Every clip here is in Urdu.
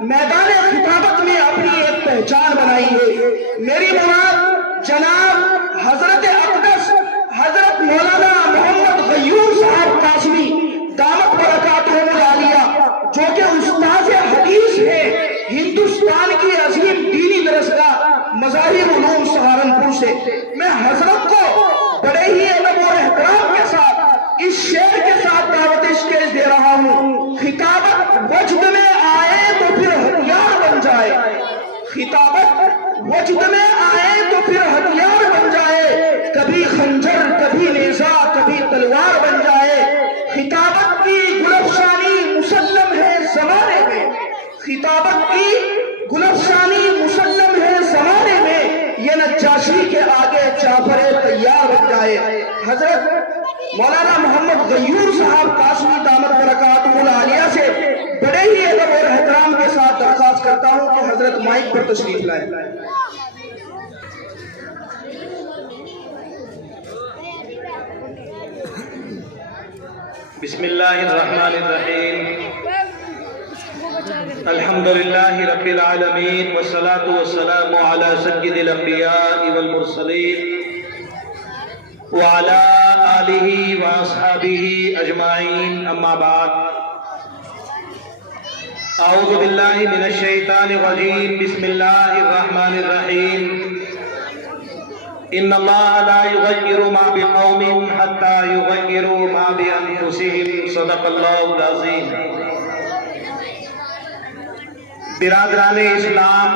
میدان خطابت میں اپنی ایک پہچان بنائی ہے۔ میری مراد جناب حضرت اقدس حضرت مولانا محمد غیور صاحب قاسمی دامت برکاتہم العالیہ، جو کہ استاذ حدیث ہے ہندوستان کی عظیم دینی درسگاہ مظاہر علوم سہارنپور سے۔ میں حضرت کو بڑے ہی ادب اور احترام کے ساتھ اس شعر کے ساتھ دعوت اسٹیج دے رہا ہوں۔ خطابت وجد میں آئے تو پھر ہتھیار بن جائے، خطابت وجد میں آئے تو پھر ہتھیار بن جائے، کبھی خنجر کبھی نیزہ کبھی تلوار بن جائے۔ خطابت کی گلفشانی مسلم ہے زمانے میں، خطابت کی گلفشانی مسلم ہے زمانے میں، یہ نجاشی کے آگے جعفر طیار بن جائے۔ حضرت مولانا محمد غیور صاحب قاسمی دامت برکاتہم العالیہ سے بڑے ہی ادب اور احترام کے ساتھ درخواست کرتا ہوں کہ حضرت مائک پر تشریف لائیں۔ بسم اللہ الرحمن الرحیم، الحمدللہ رب العالمین، والصلاة والسلام علی سید الانبیاء والمرسلین وعلی آلہ واصحابہ اجمعین، اما بعد۔ اعوذ باللہ من الشیطان الرجیم، بسم اللہ الرحمن الرحیم، ان اللہ لا یغیر ما بقوم حتی یغیروا ما بانفسہم، صدق اللہ العظیم۔ برادران اسلام،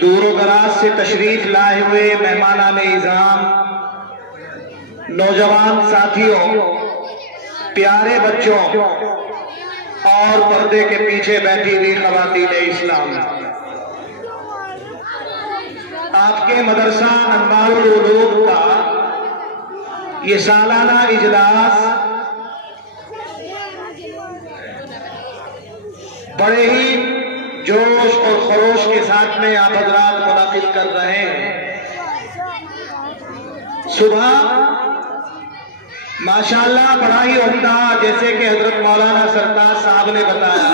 دور و دراز سے تشریف لائے ہوئے مہمانان اعظام، نوجوان ساتھیوں، پیارے بچوں اور پردے کے پیچھے بیٹھی ہوئی خواتین اسلام، آپ کے مدرسہ انوار العلوم کا یہ سالانہ اجلاس بڑے ہی جوش اور خروش کے ساتھ میں آپ حضرات منعقد کر رہے ہیں۔ صبح ماشاءاللہ بڑا ہی عمدہ، جیسے کہ حضرت مولانا سرکار صاحب نے بتایا،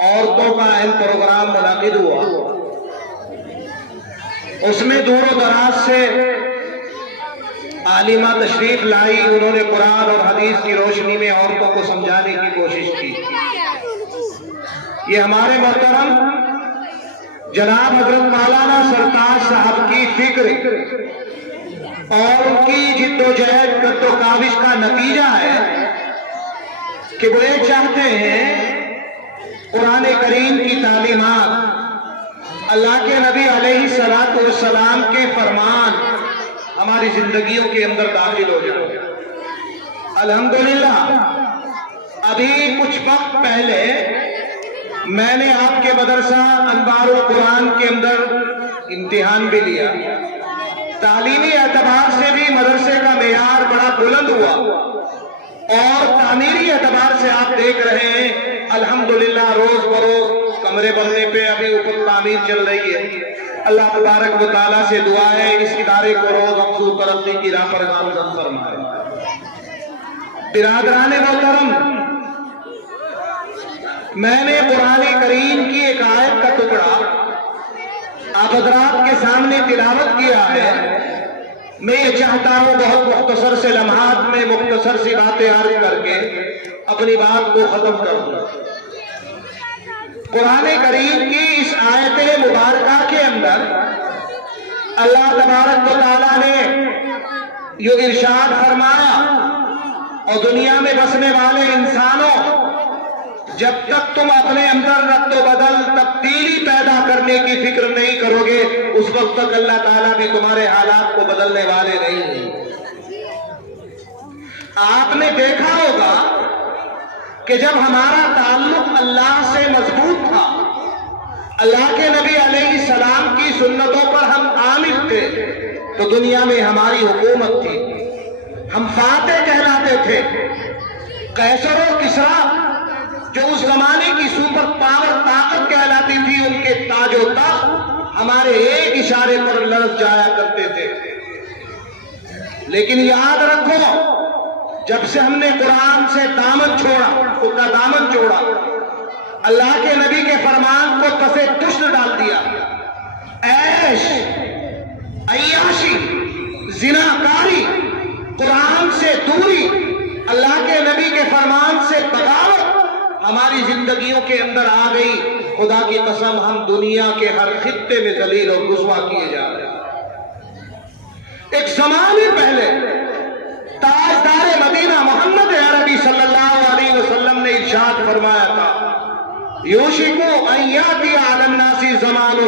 عورتوں کا اہم پروگرام منعقد ہوا۔ اس میں دور و دراز سے عالمہ تشریف لائی، انہوں نے قرآن اور حدیث کی روشنی میں عورتوں کو سمجھانے کی کوشش کی۔ یہ ہمارے محترم جناب حضرت مولانا سرکار صاحب کی فکر اور ان کی جد و جہد جد و کاوش کا نتیجہ ہے کہ وہ یہ چاہتے ہیں قرآن کریم کی تعلیمات، اللہ کے نبی علیہ الصلوۃ والسلام کے فرمان ہماری زندگیوں کے اندر داخل ہو جائے۔ الحمدللہ ابھی کچھ وقت پہلے میں نے آپ کے مدرسہ انوار القرآن کے اندر امتحان بھی لیا۔ تعلیمی اعتبار سے بھی مدرسے کا معیار بڑا بلند ہوا، اور تعمیری اعتبار سے آپ دیکھ رہے ہیں الحمدللہ روز بروز کمرے بننے پہ ابھی اوپر تعمیر چل رہی ہے۔ اللہ تبارک و تعالیٰ سے دعا ہے اس ادارے کو روز افزوں ترقی کی راہ پر گامزن فرمائے۔ برادران محترم، میں نے قرآن کریم کی ایک آیت کا ٹکڑا آپ حضرات کے سامنے تلاوت کیا ہے۔ میں یہ چاہتا ہوں بہت مختصر سے لمحات میں مختصر سی باتیں عرض کر کے اپنی بات کو ختم کروں۔ قرآن کریم کی اس آیت مبارکہ کے اندر اللہ تبارک و تعالیٰ نے یہ ارشاد فرمایا، اور دنیا میں بسنے والے انسانوں، جب تک تم اپنے اندر رد و بدل تبدیلی پیدا کرنے کی فکر نہیں کرو گے، اس وقت تک اللہ تعالیٰ بھی تمہارے حالات کو بدلنے والے نہیں ہیں۔ آپ نے دیکھا ہوگا کہ جب ہمارا تعلق اللہ سے مضبوط تھا، اللہ کے نبی علیہ السلام کی سنتوں پر ہم عامل تھے، تو دنیا میں ہماری حکومت تھی، ہم فاتح کہلاتے تھے۔ قیصر و کسریٰ جو اس زمانے کی سپر پاور طاقت کہلاتی تھی، ان کے تاج و تخت ہمارے ایک اشارے پر لرز جایا کرتے تھے۔ لیکن یاد رکھو، جب سے ہم نے قرآن سے دامن چھوڑا، خود کا دامن چھوڑا، اللہ کے نبی کے فرمان کو پسے پشت ڈال دیا. عیش، عیاشی، زناکاری، قرآن سے دوری، اللہ کے نبی کے فرمان سے بغاوت ہماری زندگیوں کے اندر آ گئی. خدا کی قسم ہم دنیا کے ہر خطے میں ذلیل اور رسوا کیے جا رہے ہیں. ایک زمانے پہلے تاجدار مدینہ محمد عربی صلی اللہ علیہ وسلم نے ارشاد فرمایا تھا، یوشک ان یاتی علی الناس زمان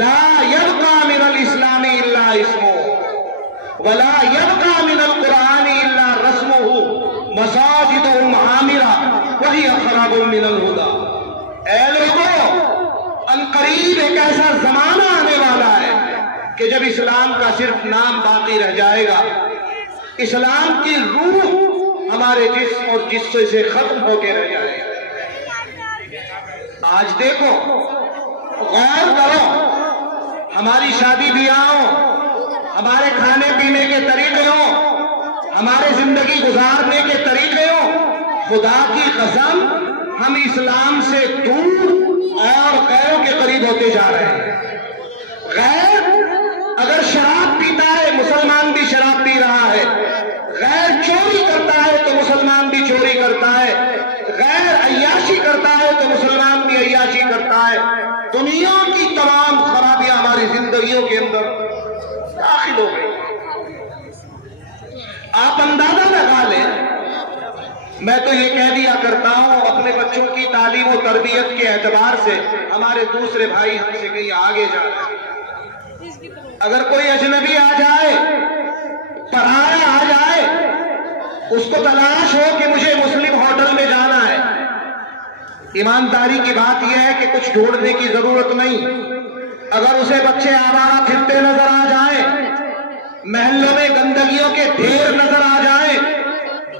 لا یبقى من الاسلام الا اسمه ولا يبقى من القرآن الا رسمه مساجدهم عامرة وهي خراب من الهدى. اے لوگوں، ان قریب ایک ایسا زمانہ آنے والا ہے کہ جب اسلام کا صرف نام باقی رہ جائے گا، اسلام کی روح ہمارے جسم اور جسم سے ختم ہو کے رہ جائے گا. آج دیکھو، غور کرو، ہماری شادی بیاہوں، ہمارے کھانے پینے کے طریقے ہوں، ہمارے زندگی گزارنے کے طریقے ہوں، خدا کی قسم ہم اسلام سے دور اور غیروں کے قریب ہوتے جا رہے ہیں. غیر اگر شراب پیتا ہے، مسلمان بھی شراب پی رہا ہے. غیر چوری کرتا ہے تو مسلمان بھی چوری کرتا ہے. غیر عیاشی کرتا ہے تو مسلمان بھی عیاشی کرتا ہے. دنیا کی تمام خرابیاں ہماری زندگیوں کے اندر داخل ہو گئی. آپ اندازہ لگا لیں، میں تو یہ کہہ دیا کرتا ہوں اپنے بچوں کی تعلیم و تربیت کے اعتبار سے ہمارے دوسرے بھائی ہم سے کہیں آگے جا رہے ہیں. اگر کوئی اجنبی آ جائے، پرایا آ جائے، اس کو تلاش ہو کہ مجھے مسلم ہوٹل میں جانا ہے، ایمانداری کی بات یہ ہے کہ کچھ ڈھونڈنے کی ضرورت نہیں. اگر اسے بچے آوارہ پھرتے نظر آ جائیں، محلوں میں گندگیوں کے ڈھیر نظر آ جائیں،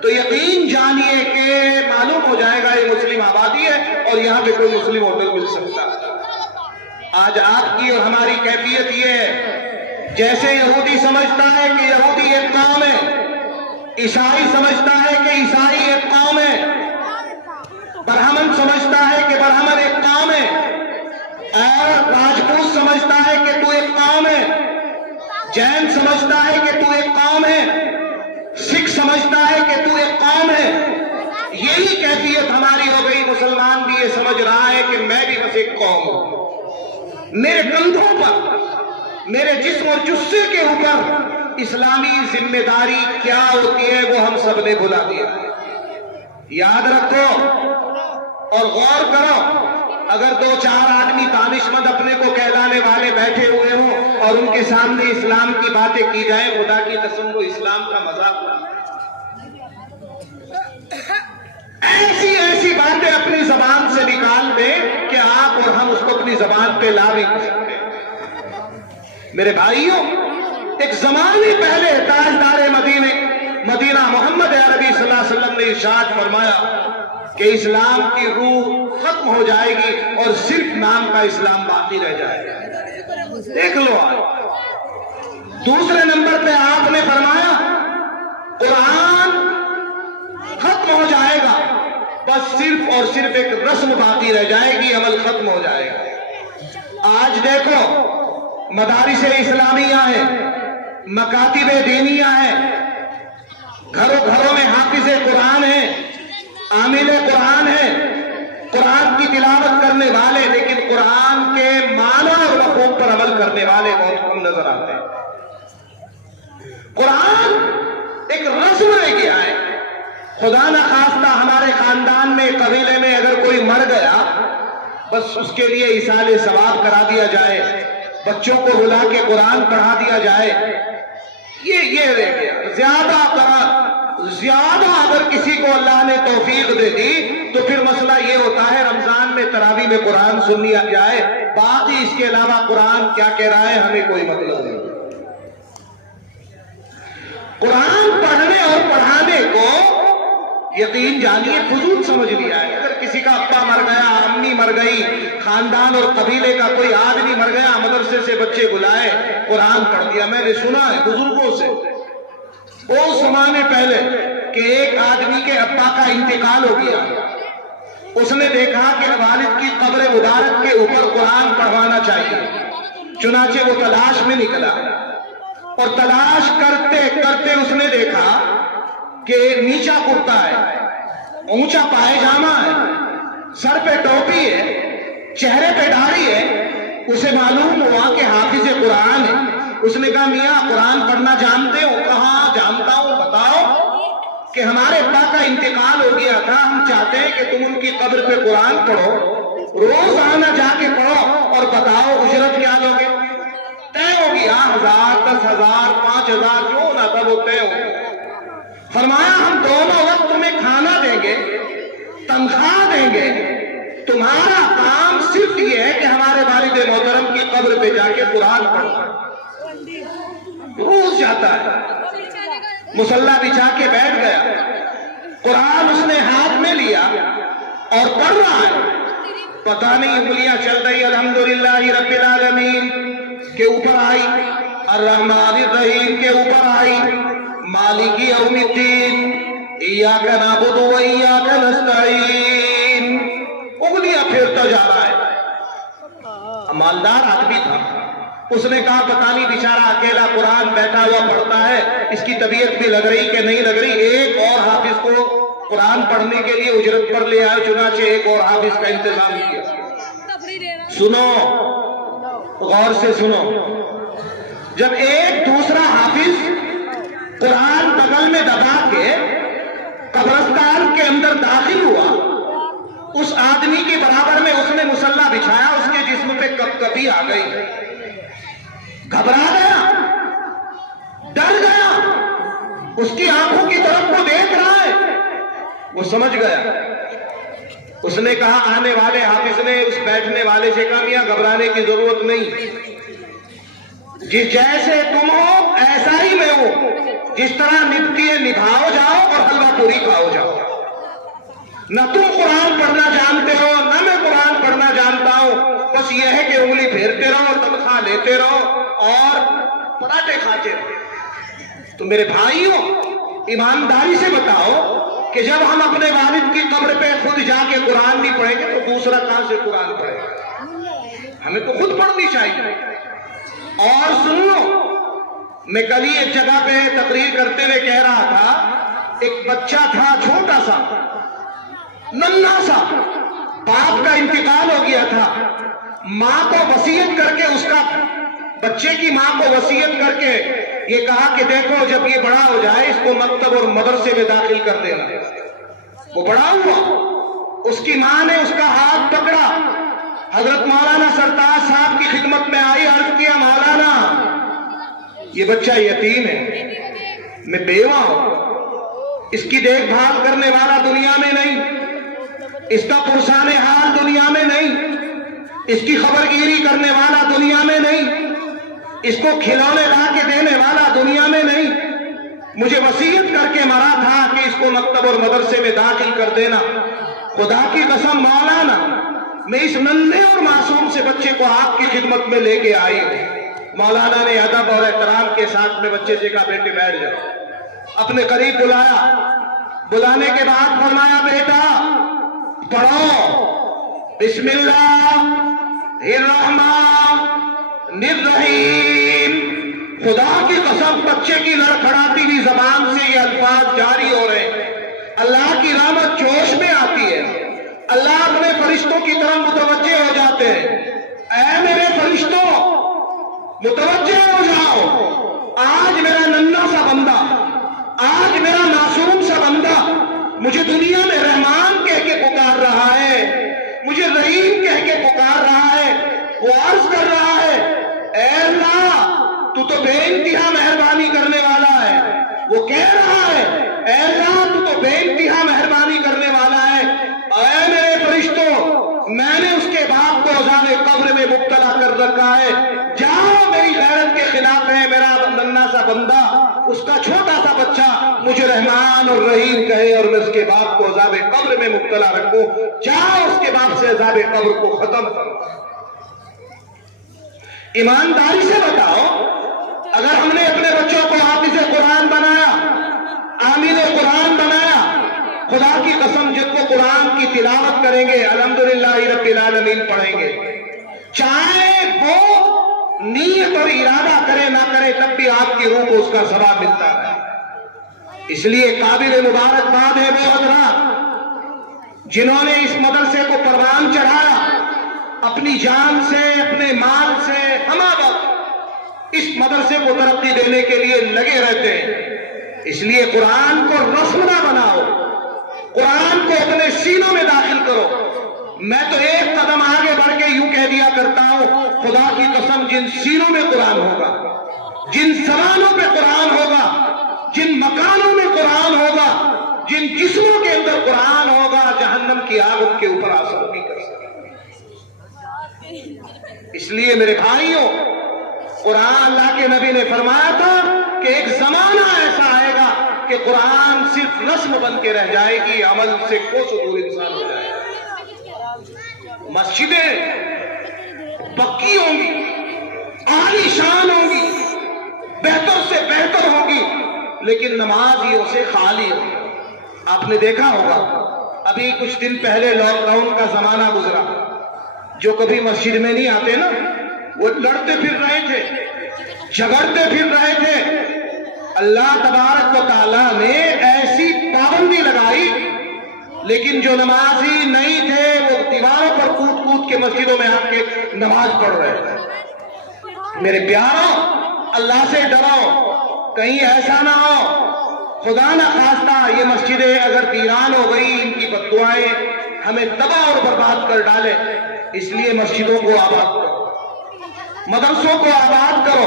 تو یقین جانیے کہ معلوم ہو جائے گا یہ مسلم آبادی ہے اور یہاں پہ کوئی مسلم ہوٹل مل سکتا ہے. آج آپ کی اور ہماری کیفیت یہ ہے، جیسے یہودی سمجھتا ہے کہ یہودی ایک قوم ہے، عیسائی سمجھتا ہے کہ عیسائی ایک قوم ہے، برہمن سمجھتا ہے کہ برہمن ایک قوم ہے، اور راجپوت سمجھتا ہے کہ تو ایک قوم ہے، جین سمجھتا ہے کہ تو ایک قوم ہے، سکھ سمجھتا ہے کہ تو ایک قوم ہے. یہی کیفیت ہماری ہو گئی. مسلمان بھی یہ سمجھ رہا ہے کہ میں بھی بس ایک قوم ہوں. میرے کندھوں پر، میرے جسم اور جثے کے اوپر اسلامی ذمہ داری کیا ہوتی ہے وہ ہم سب نے بھلا دیا. یاد رکھو اور غور کرو، اگر دو چار آدمی دانشمند اپنے کو کہلانے والے بیٹھے ہوئے ہوں اور ان کے سامنے اسلام کی باتیں کی جائیں، خدا کی قسم کو اسلام کا مذاق اڑائیں. ایسی ایسی باتیں اپنی زبان سے نکال دیں کہ آپ اور ہم اس کو اپنی زبان پہ لا بھی نہیں سکتے. میرے بھائیوں، ایک زمانے پہلے تاجدار مدینہ محمد عربی صلی اللہ علیہ وسلم نے ارشاد فرمایا کہ اسلام کی روح ختم ہو جائے گی اور صرف نام کا اسلام باقی رہ جائے گا. دیکھ لو آج دوسرے نمبر پہ آپ نے فرمایا قرآن ختم ہو جائے گا، بس صرف اور صرف ایک رسم باقی رہ جائے گی، عمل ختم ہو جائے گا. آج دیکھو مدارس اسلامیہ ہیں، مکاتب دینیہ ہیں، گھروں گھروں میں حافظ قرآن ہیں، عامل قرآن ہے، قرآن کی تلاوت کرنے والے، لیکن قرآن کے معنی اور مفہوم پر عمل کرنے والے بہت کم نظر آتے ہیں. قرآن ایک رسم رہ گیا ہے. خدا نہ خواستہ ہمارے خاندان میں، قبیلے میں اگر کوئی مر گیا، بس اس کے لیے ایصال ثواب کرا دیا جائے، بچوں کو بلا کے قرآن پڑھا دیا جائے، یہ رہ گیا. زیادہ اگر کسی کو اللہ نے توفیق دے دی تو پھر مسئلہ یہ ہوتا ہے رمضان میں تراویح میں قرآن سن لیا جائے، باقی اس کے علاوہ قرآن کیا کہہ رہا ہے ہمیں کوئی مطلب نہیں. قرآن پڑھنے اور پڑھانے کو یقین جانیے فضول سمجھ لیا ہے. اگر کسی کا ابا مر گیا، امی مر گئی، خاندان اور قبیلے کا کوئی آدمی مر گیا، مدرسے سے بچے بلائے، قرآن پڑھ دیا. میں نے سنا ہے بزرگوں سے بہت زمانے پہلے کہ ایک آدمی کے ابا کا انتقال ہو گیا، اس نے دیکھا کہ والد کی قبر مبارک کے اوپر قرآن پڑھوانا چاہیے، چنانچہ وہ تلاش میں نکلا، اور تلاش کرتے کرتے اس نے دیکھا کہ نیچا کرتا ہے، اونچا پائجامہ ہے، سر پہ ٹوپی ہے، چہرے پہ داڑھی ہے۔ اسے معلوم ہوا کہ حافظ قرآن ہے۔ اس نے کہا میاں قرآن پڑھنا جانتے ہو؟ کہا جانتا ہوں، بتاؤ۔ کہ ہمارے ابا کا انتقال ہو گیا تھا، ہم چاہتے ہیں کہ تم ان کی قبر پہ قرآن پڑھو، روز آنا جا کے پڑھو، اور بتاؤ اجرت کیا لو گے؟ طے ہو گیا، 1000 10,000 5,000 جو نہ تھا وہ طے ہو گیا۔ فرمایا ہم دونوں وقت تمہیں کھانا دیں گے، تنخواہ دیں گے، تمہارا کام صرف یہ ہے کہ ہمارے والد محترم کی قبر پہ جا کے قرآن پڑھو۔ روز جاتا ہے، مصلی بچھا کے بیٹھ گیا، قرآن اس نے ہاتھ میں لیا اور پڑھ رہا ہے۔ پتہ نہیں انگلیاں چل رہی الحمدللہ رب العالمین کے اوپر آئی، الرحمن الرحیم کے اوپر آئی، مالک یوم الدین، ایاک نعبد و ایاک نستعین، انگلیاں پھیرتا جا رہا ہے۔ مالدار آدمی تھا، اس نے کہا پتہ نہیں بیچارہ اکیلا قرآن بیٹھا ہوا پڑھتا ہے، اس کی طبیعت بھی لگ رہی کہ نہیں لگ رہی، ایک اور حافظ کو قرآن پڑھنے کے لیے اجرت پر لے آئے، چنانچہ ایک اور حافظ کا انتظام کیا۔ سنو، غور سے سنو، جب ایک دوسرا حافظ قرآن بغل میں دبا کے قبرستان کے اندر داخل ہوا، اس آدمی کے برابر میں اس نے مصلی بچھایا، اس کے جسم پہ کپکپی آ گئی، گھبرا گیا، ڈر گیا، اس کی آنکھوں کی طرف وہ دیکھ رہا ہے، وہ سمجھ گیا۔ اس نے کہا، آنے والے حافظ نے اس بیٹھنے والے سے کہا میاں گھبرانے کی ضرورت نہیں، جیسے تم ہو ایسا ہی میں ہوں، جس طرح نبھتے نبھاؤ جاؤ اور حلوہ پوری کھاؤ جاؤ، نہ تم قرآن پڑھنا جانتے ہو نہ میں قرآن پڑھنا جانتا ہوں، بس یہ ہے کہ انگلی پھیرتے رہو، تنخواہ لیتے رہو اور پراٹھے کھاتے رہو۔ تو میرے بھائیوں، ایمانداری سے بتاؤ کہ جب ہم اپنے والد کی قبر پہ خود جا کے قرآن نہیں پڑھیں گے تو دوسرا کہاں سے قرآن پڑھے گا؟ ہمیں تو خود پڑھنی چاہیے۔ اور سنو، میں کل ہی ایک جگہ پہ تقریر کرتے ہوئے کہہ رہا تھا، ایک بچہ تھا چھوٹا سا، ننھا سا، باپ کا انتقال ہو گیا تھا، ماں کو وصیت کر کے بچے کی ماں کو وصیت کر کے یہ کہا کہ دیکھو جب یہ بڑا ہو جائے اس کو مکتب اور مدرسے میں داخل کر دینا۔ وہ بڑا ہوا، اس کی ماں نے اس کا ہاتھ پکڑا، حضرت مولانا سرتاج صاحب کی خدمت میں آئی، عرض کیا مولانا یہ بچہ یتیم ہے، میں بیوہ ہوں، اس کی دیکھ بھال کرنے والا دنیا میں نہیں، اس کا پرسان حال دنیا میں نہیں، اس کی خبرگیری کرنے والا دنیا میں نہیں، اس کو کھلونے لا کے دینے والا دنیا میں نہیں، مجھے وصیت کر کے مرا تھا کہ اس کو مکتب اور مدرسے میں داخل کر دینا۔ خدا کی قسم مولانا، میں اس ننھے اور معصوم سے بچے کو آپ کی خدمت میں لے کے آئی ہوں۔ مولانا نے ادب اور احترام کے ساتھ میں بچے سے کہا بیٹے بیٹھ جاؤ، اپنے قریب بلایا، بلانے کے بعد فرمایا بیٹا پڑھو بسم اللہ الرحمن الرحیم۔ خدا کی قسم بچے کی لڑکھڑاتی ہوئی زبان سے یہ الفاظ جاری ہو رہے ہیں، اللہ کی رحمت جوش میں آتی ہے، اللہ اپنے فرشتوں کی طرف متوجہ ہو جاتے ہیں، اے میرے فرشتوں متوجہ ہو جاؤ، آج میرا ننھا سا بندہ، آج میرا معصوم سا بندہ مجھے دنیا میں رحمان کہہ کے پکار رہا ہے، مجھے رحیم کہہ کے پکار رہا ہے، وہ عرض کر رہا ہے اے اللہ تو بے انتہا مہربانی کرنے والا ہے، وہ کہہ رہا ہے اے اللہ تو بے انتہا مہربانی کرنے والا ہے، اے میرے فرشتوں میں نے اس کے باپ کو عذاب قبر میں مبتلا کر رکھا ہے، جاؤ میری غیرت کے خلاف ہے میرا ننھا سا بندہ، اس کا چھوٹا سا بچہ مجھے رحمان اور رحیم کہے اور میں اس کے باپ کو عذاب قبر میں مبتلا رکھوں، جاؤ اس کے باپ سے عذاب قبر کو ختم کرو۔ ایمانداری سے بتاؤ، اگر ہم نے اپنے بچوں کو حافظ قرآن بنایا، عامل قرآن بنایا، خدا کی قسم جب وہ قرآن کی تلاوت کریں گے الحمدللہ رب العالمین پڑھیں گے، چاہے وہ نیت اور ارادہ کرے نہ کرے تب بھی آپ کی روح کو اس کا ثواب ملتا ہے۔ اس لیے قابل مبارکباد ہے وہ حضرات جنہوں نے اس مدرسے کو پروان چڑھایا، اپنی جان سے، اپنے مال سے، ہمہ وقت اس مدرسے کو ترقی دینے کے لیے لگے رہتے ہیں۔ اس لیے قرآن کو رسم نہ بناؤ، قرآن کو اپنے سینوں میں داخل کرو۔ میں تو ایک قدم آگے بڑھ کے یوں کہہ دیا کرتا ہوں، خدا کی قسم جن سینوں میں قرآن ہوگا، جن زبانوں پہ قرآن ہوگا، جن مکانوں میں قرآن ہوگا، جن جسموں کے اندر قرآن ہوگا، جہنم کی آگ ان کے اوپر اثر نہیں کر سکتی۔ اس لیے میرے بھائیوں، قرآن اللہ کے نبی نے فرمایا تھا کہ ایک زمانہ ایسا آئے گا کہ قرآن صرف رسم بن کے رہ جائے گی، عمل سے کوسوں دور انسان ہو جائے گا۔ مسجدیں پکی ہوں گی، عالی شان ہوں گی، بہتر سے بہتر ہوں گی، لیکن نمازیوں سے خالی ہوگی۔ آپ نے دیکھا ہوگا ابھی کچھ دن پہلے لاک ڈاؤن کا زمانہ گزرا، جو کبھی مسجد میں نہیں آتے نا، وہ لڑتے پھر رہے تھے، جھگڑتے پھر رہے تھے۔ اللہ تبارک و تعالیٰ نے ایسی پابندی لگائی، لیکن جو نمازی نہیں تھے وہ دیواروں پر کود کود کے مسجدوں میں آ کے نماز پڑھ رہے تھے۔ میرے پیاروں، اللہ سے ڈرو، کہیں ایسا نہ ہو خدا نہ خواستہ یہ مسجدیں اگر ویران ہو گئی، ان کی بد دعائیں ہمیں تباہ اور برباد کر ڈالے۔ اس لیے مسجدوں کو آباد کرو، مدرسوں کو آباد کرو۔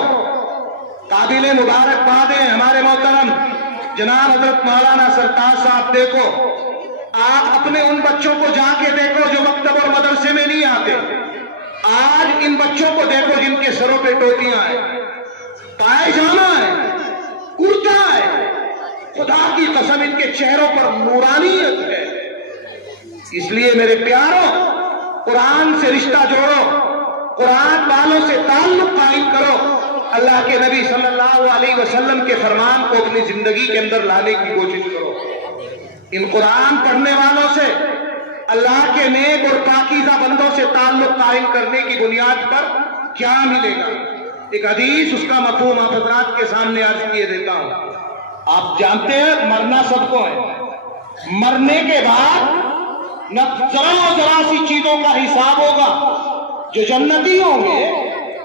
قابل مبارکباد ہے ہمارے محترم جناب حضرت مولانا سرتاج صاحب، دیکھو آپ اپنے ان بچوں کو جا کے دیکھو جو مکتب اور مدرسے میں نہیں آتے، آج ان بچوں کو دیکھو جن کے سروں پہ ٹوپیاں ہیں، پائجامہ ہے، کرتا ہے، خدا کی قسم ان کے چہروں پر نورانیت ہے۔ اس لیے میرے پیاروں، قرآن سے رشتہ جوڑو، قرآن والوں سے تعلق قائم کرو، اللہ کے نبی صلی اللہ علیہ وسلم کے فرمان کو اپنی زندگی کے اندر لانے کی کوشش کرو۔ ان قرآن پڑھنے والوں سے، اللہ کے نیک اور پاکیزہ بندوں سے تعلق قائم کرنے کی بنیاد پر کیا ملے گا؟ ایک حدیث، اس کا مفہوم آپ حضرات کے سامنے عرض کیے دیتا ہوں۔ آپ جانتے ہیں مرنا سب کو ہے، مرنے کے بعد نہ ذرا سی چیزوں کا حساب ہوگا۔ جو جنتی ہوں گے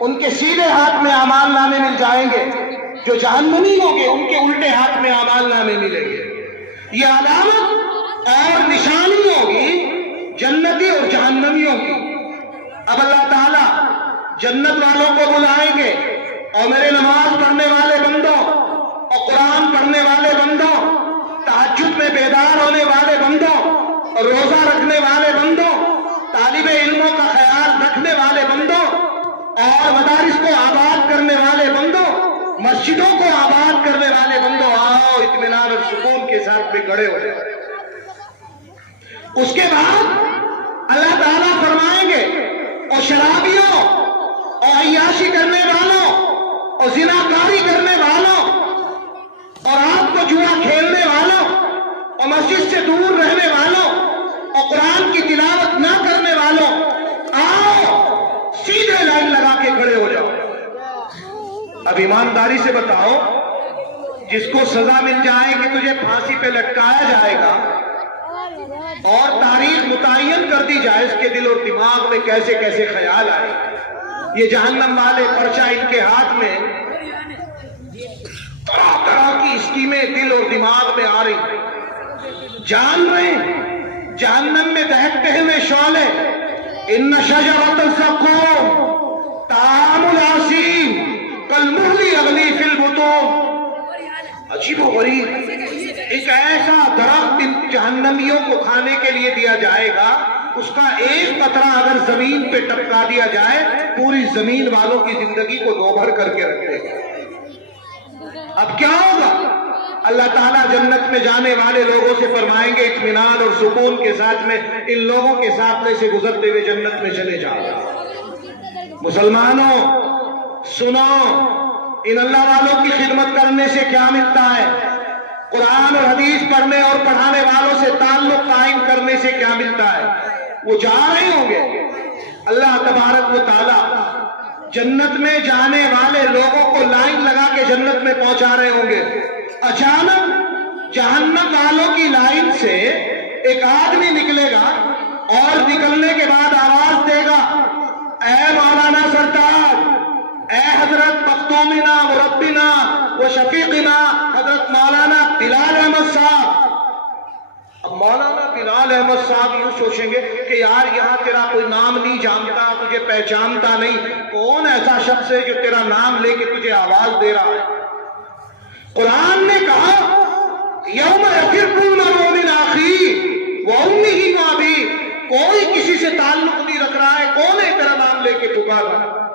ان کے سیدھے ہاتھ میں اعمال نامے مل جائیں گے، جو جہنمی ہوں گے ان کے الٹے ہاتھ میں اعمال نامے ملیں گے۔ یہ علامت اور نشانی ہوگی جنتی اور جہنمیوں کی۔ اب اللہ تعالیٰ جنت والوں کو بلائیں گے، اور میرے نماز پڑھنے والے بندوں اور قرآن پڑھنے والے بندوں، تہجد میں بیدار ہونے والے بندوں اور روزہ رکھنے والے بندوں، طالب علموں کا خیال رکھنے والے بندوں اور مدارس کو آباد کرنے والے بندوں، مسجدوں کو آباد کرنے والے بندوں، آؤ اطمینان اور سکون کے ساتھ میں کھڑے ہو جائیں۔ اس کے بعد اللہ تعالیٰ فرمائیں گے، اور شرابیوں اور عیاشی کرنے والوں اور زناکاری کرنے والوں اور آپ کو جوا کھیلنے والوں اور مسجد سے دور رہنے والوں اور قرآن کی تلاوت نہ کرنے والوں، آؤ سیدھے لائن لگا کے کھڑے ہو جاؤ۔ اب ایمانداری سے بتاؤ، جس کو سزا مل جائے کہ تجھے پھانسی پہ لٹکایا جائے گا اور تاریخ متعین کر دی جائے، اس کے دل اور دماغ میں کیسے کیسے خیال آئے۔ یہ جہنم والے پرچہ ان کے ہاتھ میں، طرح طرح کی اسکیمیں دل اور دماغ میں آ رہی، جان رہے ہیں جہنم میں دہکتے ہوئے شعلے، ان شجرۃ الزقوم طعام الاثیم کالمہل یغلی فی البطون۔ عجیب و غریب، ایک ایسا درخت ان جہنمیوں کو کھانے کے لیے دیا جائے گا، اس کا ایک قطرہ اگر زمین پہ ٹپکا دیا جائے پوری زمین والوں کی زندگی کو دوبھر کر کے رکھے گا۔ اب کیا ہوگا؟ اللہ تعالیٰ جنت میں جانے والے لوگوں سے فرمائیں گے اطمینان اور سکون کے ساتھ میں ان لوگوں کے سامنے سے گزرتے ہوئے جنت میں چلے جاؤ۔ مسلمانوں سنو، ان اللہ والوں کی خدمت کرنے سے کیا ملتا ہے؟ قرآن اور حدیث پڑھنے اور پڑھانے والوں سے تعلق قائم کرنے سے کیا ملتا ہے؟ وہ جا رہے ہوں گے. اللہ تبارک و تعالی جنت میں جانے والے لوگوں کو لائن لگا کے جنت میں پہنچا رہے ہوں گے. اچانک جہنم والوں کی لائن سے ایک آدمی نکلے گا اور نکلنے کے بعد آواز دے گا, اے مولانا سرتاج, اے حضرت مختومنا مربینا و شفیقنا حضرت مولانا بلال احمد صاحب. اب مولانا بلال احمد صاحب یوں سوچیں گے کہ یار یہاں تیرا کوئی نام نہیں جانتا, تجھے پہچانتا نہیں, کون ایسا شخص ہے جو تیرا نام لے کے تجھے آواز دے رہا ہے. قرآن نے کہا یوم یفر المرء من اخیہ وامہ وابیہ, کوئی کسی سے تعلق نہیں رکھ رہا ہے, کون ہے تیرا نام لے کے پکار رہا ہے.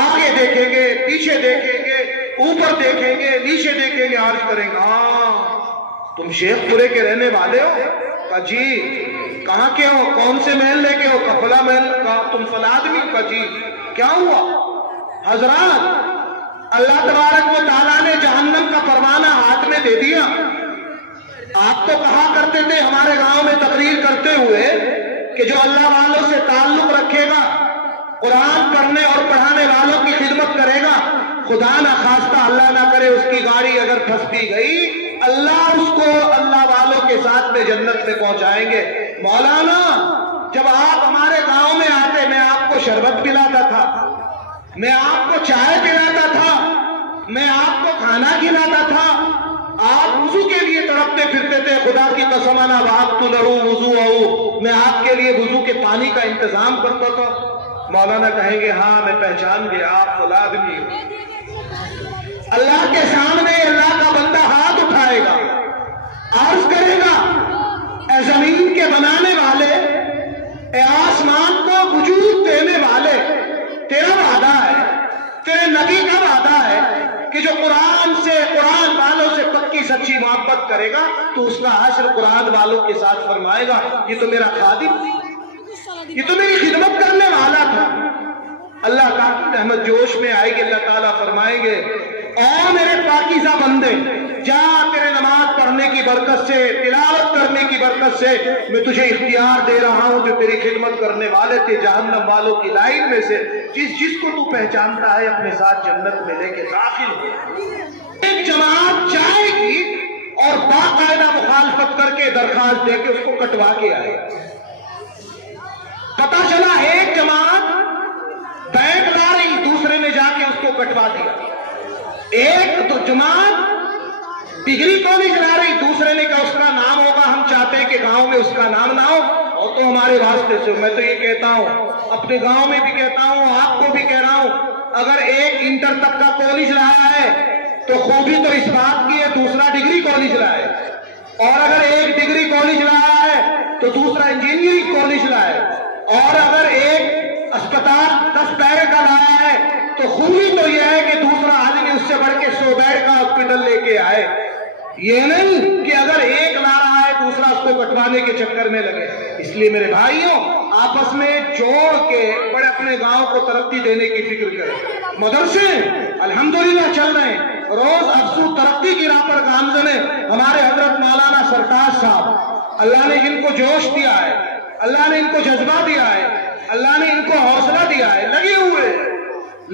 آگے دیکھیں گے, پیچھے دیکھیں گے, اوپر دیکھیں گے, نیچے دیکھیں گے, عرض کریں گے ہاں تم شیخ پورے کے رہنے والے ہو؟ کہا جی. کہاں کے ہو؟ کون سے محل لے کے ہو؟ کہا فلاں محل. کہا تم فلاں آدمی؟ کہا جی. کیا ہوا؟ حضرات اللہ تبارک و تعالیٰ نے جہنم کا پروانہ ہاتھ میں دے دیا. آپ تو کہا کرتے تھے ہمارے گاؤں میں تقریر کرتے ہوئے کہ جو اللہ والوں سے تعلق رکھے گا, قرآن پڑھنے اور پڑھانے والوں کی خدمت کرے گا, خدا نہ خواستہ اللہ نہ کرے اس کی گاڑی اگر پھنس بھی گئی, اللہ اس کو اللہ والوں کے ساتھ میں جنت میں پہنچائیں گے. مولانا جب آپ ہمارے گاؤں میں آتے میں آپ کو شربت پلاتا تھا, میں آپ کو چائے پلاتا تھا, میں آپ کو کھانا کھلاتا تھا, آپ وضو کے لیے تڑپتے پھرتے تھے, خدا کی قسم انا وہبت لہ وضوءہ, میں آپ کے لیے وضو کے پانی کا انتظام کرتا تھا. مولانا کہیں گے ہاں میں پہچان گیا آپ فلاں آدمی ہو. اللہ کے سامنے اللہ کا بندہ ہاتھ اٹھائے گا, عرض کرے گا اے زمین کے بنانے والے, اے آسمان کو وجود دینے والے, تیرا وعدہ ہے, تیرے نبی کا وعدہ ہے کہ جو قرآن سے, قرآن والوں سے پکی سچی محبت کرے گا تو اس کا حشر قرآن والوں کے ساتھ فرمائے گا یہ تو میرا خادم, یہ تو میری خدمت کرنے والا تھا. اللہ تعالیٰ رحمت جوش میں آئے گی, اللہ تعالیٰ فرمائیں گے اے میرے پاکیزہ بندے, جا تیرے نماز پڑھنے کی برکت سے, تلاوت کرنے کی برکت سے میں تجھے اختیار دے رہا ہوں جو تیری خدمت کرنے والے تھے جہنم والوں کی لائن میں سے جس کو تو پہچانتا ہے اپنے ساتھ جنت میں لے کے داخل ہو. ایک جماعت جائے گی اور باقاعدہ مخالفت کر کے درخواست دے کے اس کو کٹوا کے آئے. پتا چلا ایک جماعت بیٹھ لا رہی, دوسرے نے جا کے اس کو کٹوا دیا. ایک تو جماعت ڈگری کالج لا رہی, دوسرے نے کہا اس کا نام ہوگا, ہم چاہتے ہیں کہ گاؤں میں اس کا نام نہ ہو, اور تو ہمارے واسطے سے. میں تو یہ کہتا ہوں, اپنے گاؤں میں بھی کہتا ہوں, آپ کو بھی کہہ رہا ہوں, اگر ایک انٹر تک کا کالج لایا ہے تو خوبی تو اس بات کی ہے دوسرا ڈگری کالج لائے, اور اگر ایک ڈگری کالج لایا ہے تو دوسرا انجینئرنگ کالج لائے, اور اگر ایک اسپتال 10 بیڈ کا لایا ہے تو خوبی تو یہ ہے کہ دوسرا آدمی اس سے بڑھ کے 100 بیڈ کا ہاسپٹل لے کے آئے. یہ نہیں کہ اگر ایک لا رہا ہے دوسرا اس کو کٹوانے کے چکر میں لگے. اس لیے میرے بھائیوں آپس میں جوڑ کے بڑے اپنے گاؤں کو ترقی دینے کی فکر کریں. مدرسے الحمدللہ چل رہے ہیں, روز افزوں ترقی کی راہ پر گامزن ہیں. ہمارے حضرت مولانا سرتاج صاحب, اللہ نے جن کو جوش دیا ہے, اللہ نے ان کو جذبہ دیا ہے, اللہ نے ان کو حوصلہ دیا ہے, لگے ہوئے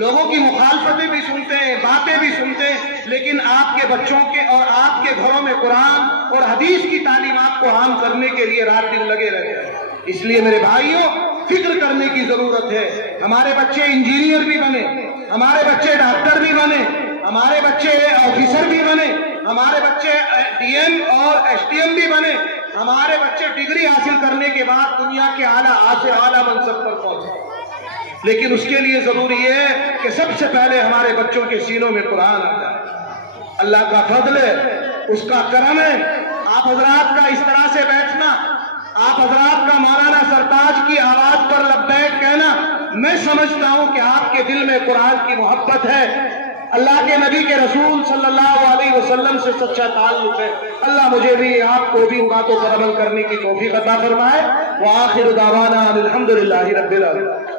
لوگوں کی مخالفتیں بھی سنتے ہیں, باتیں بھی سنتے ہیں, لیکن آپ کے بچوں کے اور آپ کے گھروں میں قرآن اور حدیث کی تعلیمات کو عام کرنے کے لیے رات دن لگے رہتے ہیں. اس لیے میرے بھائیوں فکر کرنے کی ضرورت ہے. ہمارے بچے انجینئر بھی بنے, ہمارے بچے ڈاکٹر بھی بنے, ہمارے بچے آفیسر بھی بنے, ہمارے بچے ڈی ایم اور ایس ٹی ایم بھی بنے, ہمارے بچے ڈگری حاصل کرنے کے بعد دنیا کے اعلیٰ منصب پر پہنچے. لیکن اس کے لیے ضروری ہے کہ سب سے پہلے ہمارے بچوں کے سینوں میں قرآن آ جائے. اللہ کا فضل ہے, اس کا کرم ہے. آپ حضرات کا اس طرح سے بیٹھنا, آپ حضرات کا مولانا سرتاج کی آواز پر لبیک کہنا, میں سمجھتا ہوں کہ آپ کے دل میں قرآن کی محبت ہے, اللہ کے نبی کے رسول صلی اللہ علیہ وسلم سے سچا تعلق ہے. اللہ مجھے بھی آپ کو بھی ان باتوں پر عمل کرنے کی توفیق عطا فرمائے. وآخر دعوانا الحمدللہ رب العالمین.